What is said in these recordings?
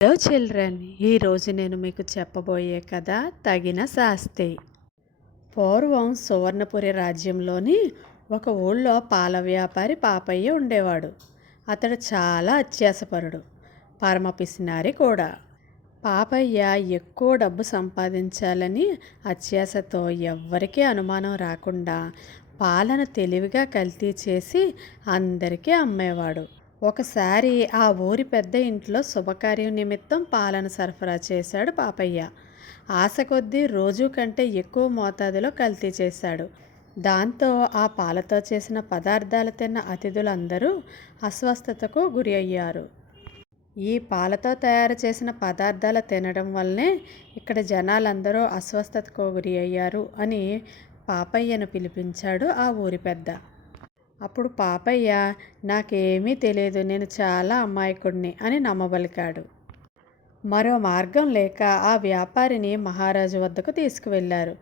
Hello children, ఈరోజు నేను మీకు చెప్పబోయే కథ తగిన శాస్తి. పూర్వం సువర్ణపురి రాజ్యంలోని ఒక ఊళ్ళో పాల వ్యాపారి పాపయ్య ఉండేవాడు. అతడు చాలా అత్యాసపరుడు, పరమ పిసినారి కూడా. పాపయ్య ఎక్కువ డబ్బు సంపాదించాలని అత్యాసతో ఎవ్వరికీ అనుమానం రాకుండా పాలను తెలివిగా కల్తీ చేసి అందరికీ అమ్మేవాడు. ఒకసారి ఆ ఊరి పెద్ద ఇంట్లో శుభకార్యం నిమిత్తం పాలను సరఫరా చేశాడు పాపయ్య. ఆశ కొద్దీ రోజు కంటే ఎక్కువ మోతాదులో కల్తీ చేశాడు. దాంతో ఆ పాలతో చేసిన పదార్థాలు తిన్న అతిథులందరూ అస్వస్థతకు గురి అయ్యారు. ఈ పాలతో తయారు చేసిన పదార్థాలు తినడం వల్లనే ఇక్కడ జనాలందరూ అస్వస్థతకు గురి అయ్యారు అని పాపయ్యను పిలిపించాడు ఆ ఊరి పెద్ద. అప్పుడు పాపయ్య, నాకేమీ తెలియదు, నేను చాలా అమాయకుడిని అని నమ్మబలికాడు. మరో మార్గం లేక ఆ వ్యాపారిని మహారాజు వద్దకు తీసుకువెళ్లారు.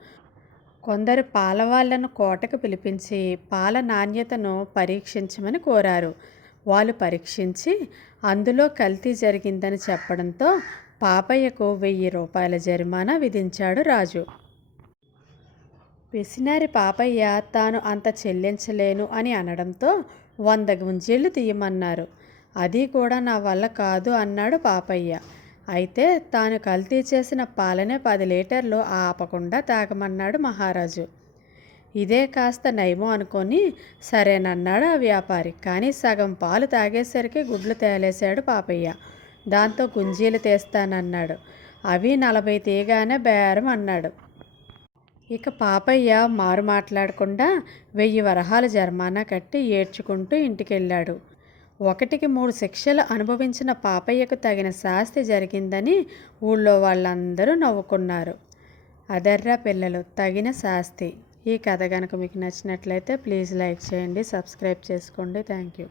కొందరు పాలవాళ్లను కోటకు పిలిపించి పాల నాణ్యతను పరీక్షించమని కోరారు. వాళ్ళు పరీక్షించి అందులో కల్తీ జరిగిందని చెప్పడంతో పాపయ్యకు 1000 రూపాయల జరిమానా విధించాడు రాజు. పిసినారి పాపయ్య తాను అంత చెల్లించలేను అని అనడంతో 100 గుంజీళ్లు తీయమన్నారు. అది కూడా నా వల్ల కాదు అన్నాడు పాపయ్య. అయితే తాను కల్తీ చేసిన పాలనే 10 లీటర్లు ఆపకుండా తాగమన్నాడు మహారాజు. ఇదే కాస్త నయమో అనుకొని సరేనన్నాడు ఆ వ్యాపారి. కానీ సగం పాలు తాగేసరికి గుడ్లు తేలేశాడు పాపయ్య. దాంతో గుంజీలు తీస్తానన్నాడు. అవి 40 తీయగానే బేరం అన్నాడు. ఇక పాపయ్య మారు మాట్లాడకుండా 1000 వరహాలు జరిమానా కట్టి ఏడ్చుకుంటూ ఇంటికెళ్ళాడు. 1కి 3 శిక్షలు అనుభవించిన పాపయ్యకు తగిన శాస్తి జరిగిందని ఊళ్ళో వాళ్ళందరూ నవ్వుకున్నారు. అదర్రా పిల్లలు, తగిన శాస్తి. ఈ కథ కనుక మీకు నచ్చినట్లయితే ప్లీజ్ లైక్ చేయండి, సబ్స్క్రైబ్ చేసుకోండి. Thank you.